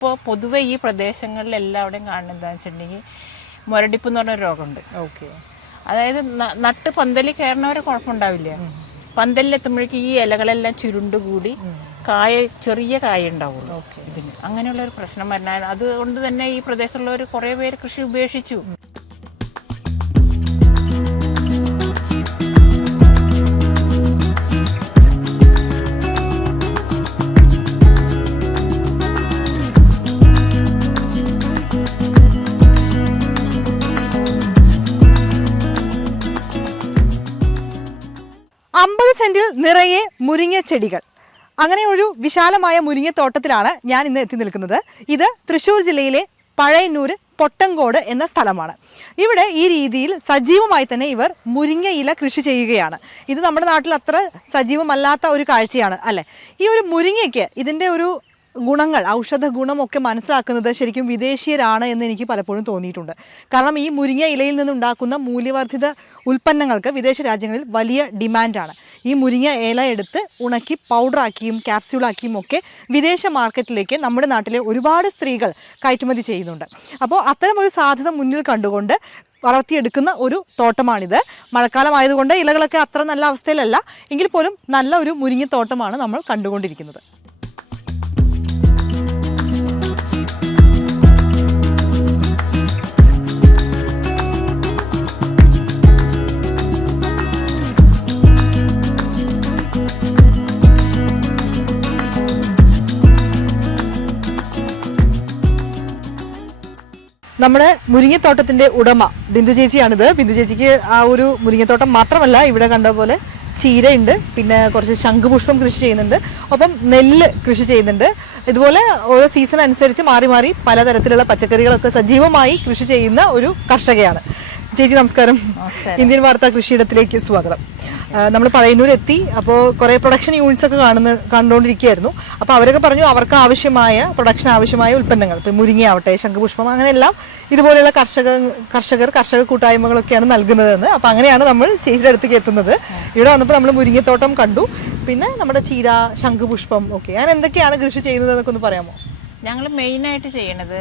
ഇപ്പോൾ പൊതുവെ ഈ പ്രദേശങ്ങളിൽ എല്ലാവിടെയും കാണുന്നത് എന്താണെന്ന് വെച്ചിട്ടുണ്ടെങ്കിൽ മുരടിപ്പ് എന്ന് പറഞ്ഞൊരു രോഗമുണ്ട്. ഓക്കെ. അതായത് നട്ട് പന്തലിൽ കയറുന്നവരെ കുഴപ്പമുണ്ടാവില്ല. പന്തലിലെത്തുമ്പോഴേക്കും ഈ ഇലകളെല്ലാം ചുരുണ്ടുകൂടി കായ ചെറിയ കായ ഉണ്ടാവുള്ളൂ ഇതിന്. അങ്ങനെയുള്ള ഒരു പ്രശ്നം വരാൻ അതുകൊണ്ട് തന്നെ ഈ പ്രദേശത്തുള്ളവർ കുറേ പേര് കൃഷി ഉപേക്ഷിച്ചു. അമ്പത് സെന്റിൽ നിറയെ മുരിങ്ങ ചെടികൾ. അങ്ങനെ ഒരു വിശാലമായ മുരിങ്ങത്തോട്ടത്തിലാണ് ഞാൻ ഇന്ന് എത്തി നിൽക്കുന്നത്. ഇത് തൃശ്ശൂർ ജില്ലയിലെ പഴയന്നൂർ പൊട്ടങ്കോട് എന്ന സ്ഥലമാണ്. ഇവിടെ ഈ രീതിയിൽ സജീവമായി തന്നെ ഇവർ മുരിങ്ങ ഇല കൃഷി ചെയ്യുകയാണ്. ഇത് നമ്മുടെ നാട്ടിൽ അത്ര സജീവമല്ലാത്ത ഒരു കാഴ്ചയാണ് അല്ലേ? ഈ ഒരു മുരിങ്ങയ്ക്ക് ഇതിന്റെ ഒരു ഗുണങ്ങൾ ഔഷധ ഗുണമൊക്കെ മനസ്സിലാക്കുന്നത് ശരിക്കും വിദേശീയരാണ് എന്ന് എനിക്ക് പലപ്പോഴും തോന്നിയിട്ടുണ്ട്. കാരണം ഈ മുരിങ്ങ ഇലയിൽ നിന്നുണ്ടാക്കുന്ന മൂല്യവർദ്ധിത ഉൽപ്പന്നങ്ങൾക്ക് വിദേശ രാജ്യങ്ങളിൽ വലിയ ഡിമാൻഡാണ്. ഈ മുരിങ്ങ ഇല എടുത്ത് ഉണക്കി പൗഡറാക്കിയും ക്യാപ്സ്യൂളാക്കിയും ഒക്കെ വിദേശ മാർക്കറ്റിലേക്ക് നമ്മുടെ നാട്ടിലെ ഒരുപാട് സ്ത്രീകൾ കയറ്റുമതി ചെയ്യുന്നുണ്ട്. അപ്പോൾ അത്തരം ഒരു സാധ്യത മുന്നിൽ കണ്ടുകൊണ്ട് വളർത്തിയെടുക്കുന്ന ഒരു തോട്ടമാണിത്. മഴക്കാലം ആയതുകൊണ്ട് ഇലകളൊക്കെ അത്ര നല്ല അവസ്ഥയിലല്ല. എങ്കിൽ പോലും നല്ല ഒരു മുരിങ്ങത്തോട്ടമാണ് നമ്മൾ കണ്ടുകൊണ്ടിരിക്കുന്നത്. നമ്മുടെ മുരിങ്ങത്തോട്ടത്തിന്റെ ഉടമ ബിന്ദു ചേച്ചിയാണിത്. ബിന്ദു ചേച്ചിക്ക് ആ ഒരു മുരിങ്ങത്തോട്ടം മാത്രമല്ല ഇവിടെ കണ്ട പോലെ ചീരയുണ്ട് പിന്നെ കുറച്ച് ശംഖുപുഷ്പം കൃഷി ചെയ്യുന്നുണ്ട്. ഒപ്പം നെല്ല് കൃഷി ചെയ്യുന്നുണ്ട്. ഇതുപോലെ ഓരോ സീസൺ അനുസരിച്ച് മാറി മാറി പലതരത്തിലുള്ള പച്ചക്കറികളൊക്കെ സജീവമായി കൃഷി ചെയ്യുന്ന ഒരു കർഷകയാണ്. ചേച്ചി നമസ്കാരം. ഇന്ത്യൻ വാർത്താ കൃഷിയിടത്തിലേക്ക് സ്വാഗതം. നമ്മൾ പഴയന്നൂരെത്തി അപ്പോൾ കുറേ പ്രൊഡക്ഷൻ യൂണിറ്റ്സ് ഒക്കെ കാണുന്ന കണ്ടുകൊണ്ടിരിക്കുകയായിരുന്നു. അപ്പോൾ അവരൊക്കെ പറഞ്ഞു അവർക്ക് ആവശ്യമായ പ്രൊഡക്ഷൻ ആവശ്യമായ ഉൽപ്പന്നങ്ങൾ. ഇപ്പം മുരിങ്ങയാവട്ടെ ശംഖുപുഷ്പം അങ്ങനെയെല്ലാം ഇതുപോലെയുള്ള കർഷക കർഷകർ കർഷക കൂട്ടായ്മകളൊക്കെയാണ് നൽകുന്നതെന്ന്. അപ്പോൾ അങ്ങനെയാണ് നമ്മൾ ചേച്ചിയുടെ അടുത്തേക്ക് എത്തുന്നത്. ഇവിടെ വന്നപ്പോൾ നമ്മൾ മുരിങ്ങത്തോട്ടം കണ്ടു. പിന്നെ നമ്മുടെ ചീര ശംഖുപുഷ്പം ഓക്കെ. ഞാൻ എന്തൊക്കെയാണ് കൃഷി ചെയ്യുന്നത് എന്നൊക്കെ ഒന്ന് പറയാമോ? ഞങ്ങൾ മെയിനായിട്ട് ചെയ്യണത്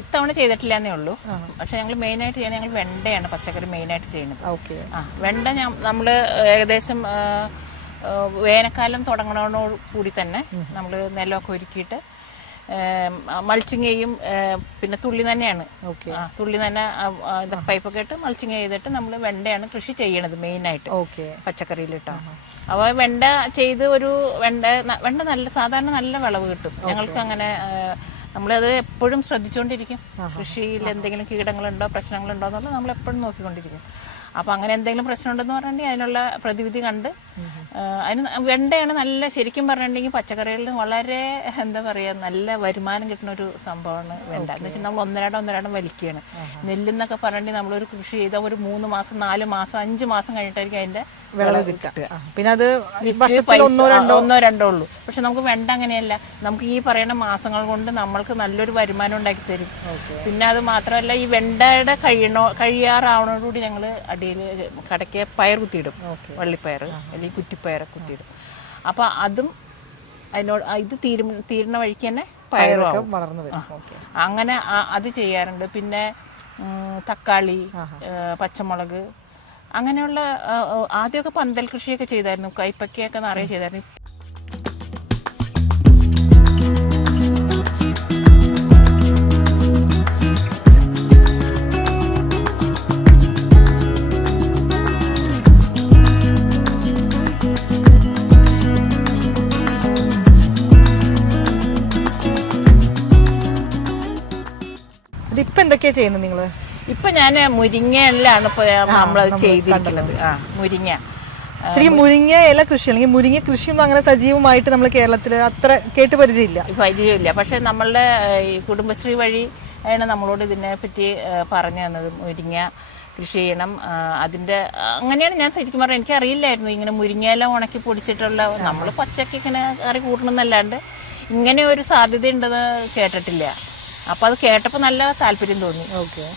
ഇത്തവണ ചെയ്തിട്ടില്ല എന്നേ ഉള്ളൂ പക്ഷെ ഞങ്ങൾ മെയിനായിട്ട് ചെയ്യണത് ഞങ്ങൾ വെണ്ടയാണ് പച്ചക്കറി മെയിനായിട്ട് ചെയ്യണത്. ഓക്കെ. ആ വെണ്ട നമ്മൾ ഏകദേശം വേനൽക്കാലം തുടങ്ങണോട് കൂടി തന്നെ നമ്മൾ നെല്ലമൊക്കെ ഒരുക്കിയിട്ട് മൾച്ചിങ് ചെയ്യും പിന്നെ തുള്ളി തന്നെയാണ്. തുള്ളി തന്നെ പൈപ്പൊക്കെ ഇട്ട് മൾച്ചിങ് ചെയ്തിട്ട് നമ്മൾ വെണ്ടയാണ് കൃഷി ചെയ്യണത് മെയിനായിട്ട് ഓക്കെ പച്ചക്കറിയിലിട്ടോ. അപ്പോൾ വെണ്ട ചെയ്ത് ഒരു വെണ്ട വെണ്ട നല്ല സാധാരണ നല്ല വിളവ് കിട്ടും. ഞങ്ങൾക്ക് അങ്ങനെ നമ്മളത് എപ്പോഴും ശ്രദ്ധിച്ചുകൊണ്ടിരിക്കും കൃഷിയിൽ എന്തെങ്കിലും കീടങ്ങളുണ്ടോ പ്രശ്നങ്ങളുണ്ടോ എന്നുള്ളത് നമ്മൾ എപ്പോഴും നോക്കിക്കൊണ്ടിരിക്കും. അപ്പോൾ അങ്ങനെ എന്തെങ്കിലും പ്രശ്നം ഉണ്ടെന്ന് പറഞ്ഞിട്ടുണ്ടെങ്കിൽ അതിനുള്ള പ്രതിവിധി കണ്ട് അതിന് വെണ്ടയാണ് നല്ല ശരിക്കും പറഞ്ഞിട്ടുണ്ടെങ്കിൽ പച്ചക്കറികളിൽ വളരെ എന്താ പറയുക നല്ല വരുമാനം കിട്ടുന്ന ഒരു സംഭവമാണ് വെണ്ട. എന്ന് വെച്ചാൽ നമ്മൾ ഒന്നരാടം ഒന്നരാടം വലിക്കുകയാണ്. നെല്ലെന്നൊക്കെ പറഞ്ഞിട്ടുണ്ടെങ്കിൽ നമ്മളൊരു കൃഷി ചെയ്താൽ ഒരു മൂന്ന് മാസം നാല് മാസം അഞ്ച് മാസം കഴിഞ്ഞിട്ടായിരിക്കും അതിന്റെ വിളവ് കിട്ടുക. പിന്നെ അത് ഒന്നോ രണ്ടോ? ഒന്നോ രണ്ടോ ഉള്ളൂ. പക്ഷെ നമുക്ക് വെണ്ട അങ്ങനെയല്ല. നമുക്ക് ഈ പറയുന്ന മാസങ്ങൾ കൊണ്ട് നമ്മൾക്ക് നല്ലൊരു വരുമാനം ഉണ്ടാക്കി തരും. പിന്നെ അത് മാത്രമല്ല ഈ വെണ്ടയുടെ കഴിയണോ കഴിയാറാവണോടുകൂടി ഞങ്ങൾ അടിയിൽ കടയ്ക്ക് പയർ കുത്തിയിടും. വള്ളിപ്പയർ അല്ലെങ്കിൽ കുറ്റിപ്പയർ കുത്തിയിടും. അപ്പൊ അതും അതിനോട് ഇത് തീരും തീരുന്ന വഴിക്ക് തന്നെ പയറും ഒക്കെ വളർന്നു വരും. അങ്ങനെ അത് ചെയ്യാറുണ്ട്. പിന്നെ തക്കാളി പച്ചമുളക് അങ്ങനെയുള്ള ആദ്യമൊക്കെ പന്തൽ കൃഷിയൊക്കെ ചെയ്തായിരുന്നു. കൈപ്പക്കയൊക്കെ നിറയെ ചെയ്തായിരുന്നു. എന്തൊക്കെയാ ചെയ്യുന്നത് നിങ്ങൾ? ഇപ്പൊ ഞാൻ മുരിങ്ങയിലാണ് ഇപ്പൊ നമ്മൾ ചെയ്തിട്ടുള്ളത് ആ മുരിങ്ങ. ശരിക്കും മുരിങ്ങ ഇല കൃഷി അല്ലെങ്കിൽ മുരിങ്ങ കൃഷിയൊന്നും അങ്ങനെ സജീവമായിട്ട് നമ്മൾ കേരളത്തിൽ അത്ര കേട്ട് പരിചയമില്ല. പരിചയമില്ല. പക്ഷെ നമ്മളുടെ ഈ കുടുംബശ്രീ വഴി ആണ് നമ്മളോട് ഇതിനെ പറ്റി പറഞ്ഞു തന്നത്. മുരിങ്ങ കൃഷി ചെയ്യണം. അതിന്റെ അങ്ങനെയാണ് ഞാൻ ശരിക്കും പറഞ്ഞത്. എനിക്ക് അറിയില്ലായിരുന്നു ഇങ്ങനെ മുരിങ്ങയില ഉണക്കി പൊടിച്ചിട്ടുള്ള നമ്മൾ പച്ചക്ക് ഇങ്ങനെ കറി കൂട്ടണമെന്നല്ലാണ്ട് ഇങ്ങനെ ഒരു സാധ്യത ഉണ്ടെന്ന് കേട്ടിട്ടില്ല. അപ്പൊ അത് കേട്ടപ്പോൾ നല്ല താല്പര്യം തോന്നി.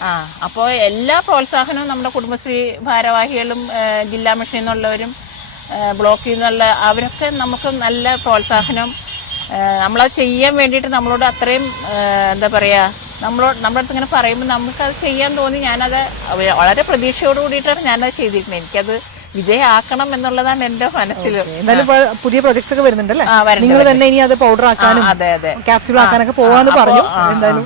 ആ അപ്പോൾ എല്ലാ പ്രോത്സാഹനവും നമ്മുടെ കുടുംബശ്രീ ഭാരവാഹികളും ജില്ലാ മിഷനിൽ നിന്നുള്ളവരും ബ്ലോക്കിൽ നിന്നുള്ള അവരൊക്കെ നമുക്ക് നല്ല പ്രോത്സാഹനം നമ്മളത് ചെയ്യാൻ വേണ്ടിയിട്ട് നമ്മളോട് അത്രയും എന്താ പറയുക നമ്മളോട് നമ്മുടെ അടുത്ത് ഇങ്ങനെ പറയുമ്പോൾ നമുക്കത് ചെയ്യാൻ തോന്നി. ഞാനത് വളരെ പ്രതീക്ഷയോട് കൂടിയിട്ടാണ് ഞാനത് ചെയ്തിരിക്കുന്നത് എനിക്കത് വിജയമാക്കണം എന്നുള്ളതാണ് എന്റെ മനസ്സിൽ. പുതിയ പ്രൊജക്ട്സ് ഒക്കെ വരുന്നുണ്ട് അല്ലേ ആ, വരുന്നുണ്ട്, നിങ്ങൾ തന്നെ ഇനി അത് പൗഡർ ആക്കാനും അതെ അതെ. ക്യാപ്സ്യൂൾ ആക്കാനൊക്കെ പോവാന്ന് അപ്പൊ- പറഞ്ഞു. എന്തായാലും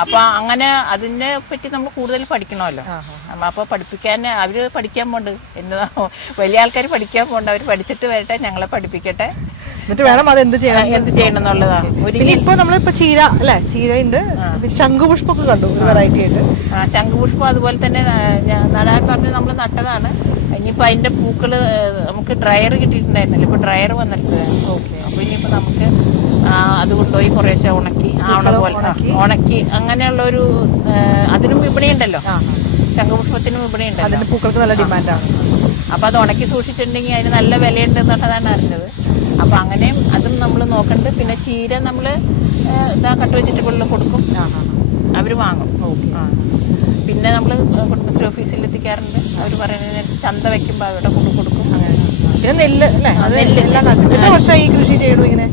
അപ്പൊ അങ്ങനെ അതിനെ പറ്റി നമ്മൾ കൂടുതൽ പഠിക്കണമല്ലോ. അപ്പൊ പഠിപ്പിക്കാൻ അവർ പഠിക്കാൻ പോണ്ട്. എന്ന് വലിയ ആൾക്കാർ പഠിക്കാൻ പോണ്ട്. അവർ പഠിച്ചിട്ട് വരട്ടെ ഞങ്ങളെ പഠിപ്പിക്കട്ടെ. എന്നിട്ട് വേണം അത് എന്ത് ചെയ്യണം? എന്ത് ചെയ്യണം എന്നുള്ളതാണ് പിന്നെ ഇപ്പൊ നമ്മളിപ്പോ ചീര അല്ലെ? ചീരയുണ്ട്. ശംഖുപുഷ്പമൊക്കെ കണ്ടു ഒരു വെറൈറ്റി ആയിട്ട്. ശംഖുപുഷ്പം അതുപോലെ തന്നെ നടാൻ പറഞ്ഞ് നമ്മൾ നട്ടതാണ്. ഇനിയിപ്പോൾ അതിന്റെ പൂക്കൾ നമുക്ക് ഡ്രയർ കിട്ടിയിട്ടുണ്ടായിരുന്നില്ല. ഇപ്പൊ ഡ്രയർ വന്നിട്ടുണ്ട്. അപ്പൊ ഇനിയിപ്പോ നമുക്ക് അത് കൊണ്ടുപോയി കുറേശ്ശെ ഉണക്കി ആവണ പോലെ. ഉണക്കി. അങ്ങനെയുള്ള ഒരു അതിനും വിപണി ഉണ്ടല്ലോ ശംഖുപുഷ്പത്തിനും വിപണി ഉണ്ടല്ലോ അതിന്റെ പൂക്കൾക്ക് നല്ല ഡിമാൻഡാണ് അപ്പൊ അത് ഉണക്കി സൂക്ഷിച്ചിട്ടുണ്ടെങ്കിൽ അതിന് നല്ല വിലയുണ്ട് എന്നുള്ളതാണ് അറിഞ്ഞത്. അപ്പോൾ അങ്ങനെയും അതും നമ്മൾ നോക്കണ്ട്. പിന്നെ ചീര നമ്മൾ ഇതാ കട്ട് വെജിറ്റബിളിൽ കൊടുക്കും. അവർ വാങ്ങും. ആ. പിന്നെ നമ്മൾ കുടുംബശ്രീ ഓഫീസിൽ എത്തിക്കാറുണ്ട്. അവർ പറയുന്നത് ചന്ത വെക്കുമ്പോൾ അവിടെ കൊണ്ട് കൊടുക്കും. പിന്നെ നെല്ല് അല്ലേ? എത്ര വർഷമായി കൃഷി ചെയ്യണു ഇങ്ങനെ?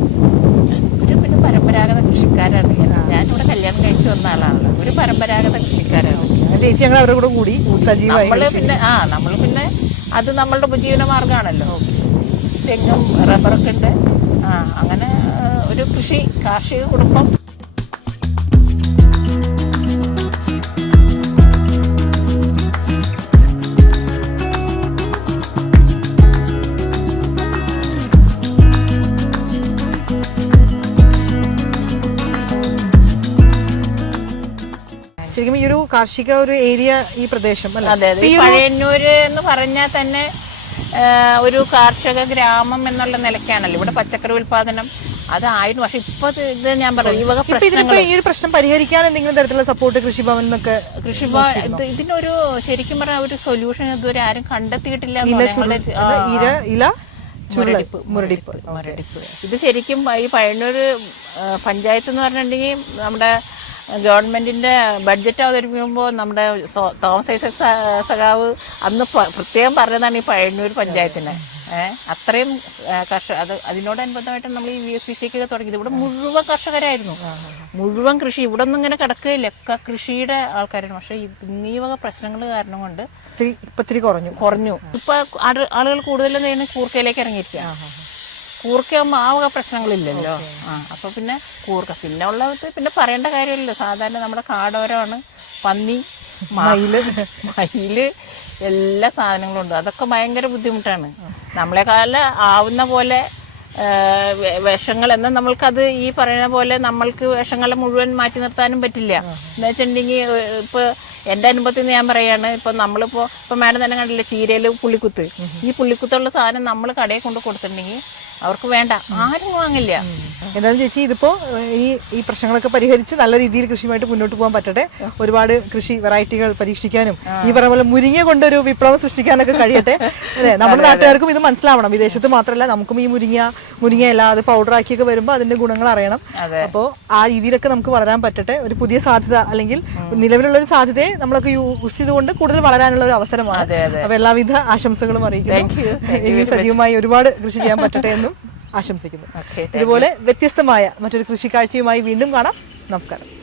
ഒരു പിന്നെ പരമ്പരാഗത കൃഷിക്കാരാണ്. ഞാനിവിടെ കല്യാണം കഴിച്ചു വന്ന ആളാണല്ലോ. ഒരു പരമ്പരാഗത കൃഷിക്കാരാണ്. ചേച്ചി ഞങ്ങൾ അവരുടെ കൂടെ കൂടി സജീവമായി പിന്നെ ആ നമ്മൾ പിന്നെ അത് നമ്മളുടെ ഉപജീവന മാർഗമാണല്ലോ തെങ്ങും റബ്ബറൊക്കെ ഉണ്ട്. ആ അങ്ങനെ ഒരു കൃഷി കാർഷിക കുടുംബം ശരിക്കും ഈ ഒരു കാർഷിക ഒരു ഏരിയ ഈ പ്രദേശം അല്ല? അതെ അതെ. ഈ പഴയന്നൂര് എന്ന് പറഞ്ഞാൽ തന്നെ ഒരു കാർഷിക ഗ്രാമം എന്നുള്ള നിലയ്ക്കാണല്ലോ. ഇവിടെ പച്ചക്കറി ഉൽപാദനം അതായിരുന്നു. പക്ഷെ ഇപ്പൊ ഇത് ഞാൻ പറഞ്ഞു ഈ വക ഇപ്പൊ പ്രശ്നങ്ങൾ ഈ ഒരു പ്രശ്നം പരിഹരിക്കാൻ എന്തെങ്കിലും തരത്തിലുള്ള സപ്പോർട്ട് കൃഷിഭവൻ എന്നൊക്കെ കൃഷിഭവൻ ഇത് ഇതിനൊരു ശരിക്കും പറഞ്ഞ ഒരു സൊല്യൂഷൻ ഇതുവരെ ആരും കണ്ടെത്തിയിട്ടില്ല ഇല മുരടിപ്പ് മുരടിപ്പ് മുരടിപ്പ്. ഇത് ശരിക്കും ഈ പഴയന്നൂര് പഞ്ചായത്ത് എന്ന് പറഞ്ഞിട്ടുണ്ടെങ്കിൽ നമ്മുടെ ഗവൺമെന്റിന്റെ ബഡ്ജറ്റ് അവതരിപ്പിക്കുമ്പോൾ നമ്മുടെ തോമസ് ഐസക് സഖാവ് അന്ന് പ്രത്യേകം പറഞ്ഞതാണ് ഈ പഴയന്നൂർ പഞ്ചായത്തിന്. അത്രയും കർഷക അത് അതിനോടനുബന്ധമായിട്ട് നമ്മൾ ഈ വി എസ് പി സിക്ക് തുടങ്ങിയത്. ഇവിടെ മുഴുവൻ കർഷകരായിരുന്നു. മുഴുവൻ കൃഷി. ഇവിടെ ഒന്നും ഇങ്ങനെ കിടക്കുകയില്ല. ഒക്കെ കൃഷിയുടെ ആൾക്കാരാണ്. പക്ഷേ ഇന്നീ ഈ വക പ്രശ്നങ്ങൾ കാരണം കൊണ്ട് ഇത്തിരി ഇപ്പൊ ഇത്തിരി കുറഞ്ഞു. കുറഞ്ഞു. ഇപ്പൊ ആൾ ആളുകൾ കൂടുതലും കൂർക്കയിലേക്ക് ഇറങ്ങിയിരിക്കുക കൂർക്കയാകുമ്പോൾ ആ വക പ്രശ്നങ്ങളില്ലല്ലോ ആ അപ്പൊ പിന്നെ കൂർക്ക. പിന്നെ ഉള്ളത് പിന്നെ പറയേണ്ട കാര്യമില്ലല്ലോ. സാധാരണ നമ്മുടെ കാടോരമാണ്. പന്നി മയിൽ. മയിൽ എല്ലാ സാധനങ്ങളും ഉണ്ട്. അതൊക്കെ ഭയങ്കര ബുദ്ധിമുട്ടാണ്. നമ്മളെക്കാല ആവുന്ന പോലെ വേഷങ്ങൾ എന്നാൽ നമ്മൾക്കത് ഈ പറയുന്ന പോലെ നമ്മൾക്ക് വിഷങ്ങളെ മുഴുവൻ മാറ്റി നിർത്താനും പറ്റില്ല. എന്ന് വെച്ചിട്ടുണ്ടെങ്കിൽ ഇപ്പൊ എന്റെ അനുഭവത്തിൽ നിന്ന് ഞാൻ പറയാണ് ഇപ്പൊ നമ്മളിപ്പോ ഇപ്പൊ മാഡം തന്നെ കണ്ടില്ലേ ചീരയിൽ പുള്ളിക്കുത്ത്. ഈ പുള്ളിക്കുത്തുള്ള സാധനം നമ്മൾ കടയിൽ കൊണ്ട് കൊടുത്തിട്ടുണ്ടെങ്കിൽ അവർക്ക് വേണ്ട ആരും വാങ്ങില്ല. എന്താണെന്ന് ചേച്ചി ഇതിപ്പോ ഈ ഈ പ്രശ്നങ്ങളൊക്കെ പരിഹരിച്ച് നല്ല രീതിയിൽ കൃഷിയുമായിട്ട് മുന്നോട്ട് പോകാൻ പറ്റട്ടെ. ഒരുപാട് കൃഷി വെറൈറ്റികൾ പരീക്ഷിക്കാനും ഈ പറഞ്ഞ പോലെ മുരിങ്ങ കൊണ്ടൊരു വിപ്ലവം സൃഷ്ടിക്കാനൊക്കെ കഴിയട്ടെ. അതെ നമ്മുടെ നാട്ടുകാർക്കും ഇത് മനസ്സിലാവണം. വിദേശത്ത് മാത്രമല്ല നമുക്കും ഈ മുരിങ്ങ മുരിങ്ങ അല്ല അത് പൗഡർ ആക്കിയൊക്കെ വരുമ്പോൾ അതിന്റെ ഗുണങ്ങൾ അറിയണം. അപ്പോൾ ആ രീതിയിലൊക്കെ നമുക്ക് വളരാൻ പറ്റട്ടെ. ഒരു പുതിയ സാധ്യത അല്ലെങ്കിൽ നിലവിലുള്ള ഒരു സാധ്യതയെ നമ്മളൊക്കെ യൂസ് ചെയ്തുകൊണ്ട് കൂടുതൽ വളരാനുള്ള ഒരു അവസരമാണ്. അപ്പൊ എല്ലാവിധ ആശംസകളും അറിയിക്കുന്നു. സജീവമായി ഒരുപാട് കൃഷി ചെയ്യാൻ പറ്റട്ടെ എന്നും ആശംസിക്കുന്നു. ഇതുപോലെ വ്യത്യസ്തമായ മറ്റൊരു കൃഷി കാഴ്ചയുമായി വീണ്ടും കാണാം. നമസ്കാരം.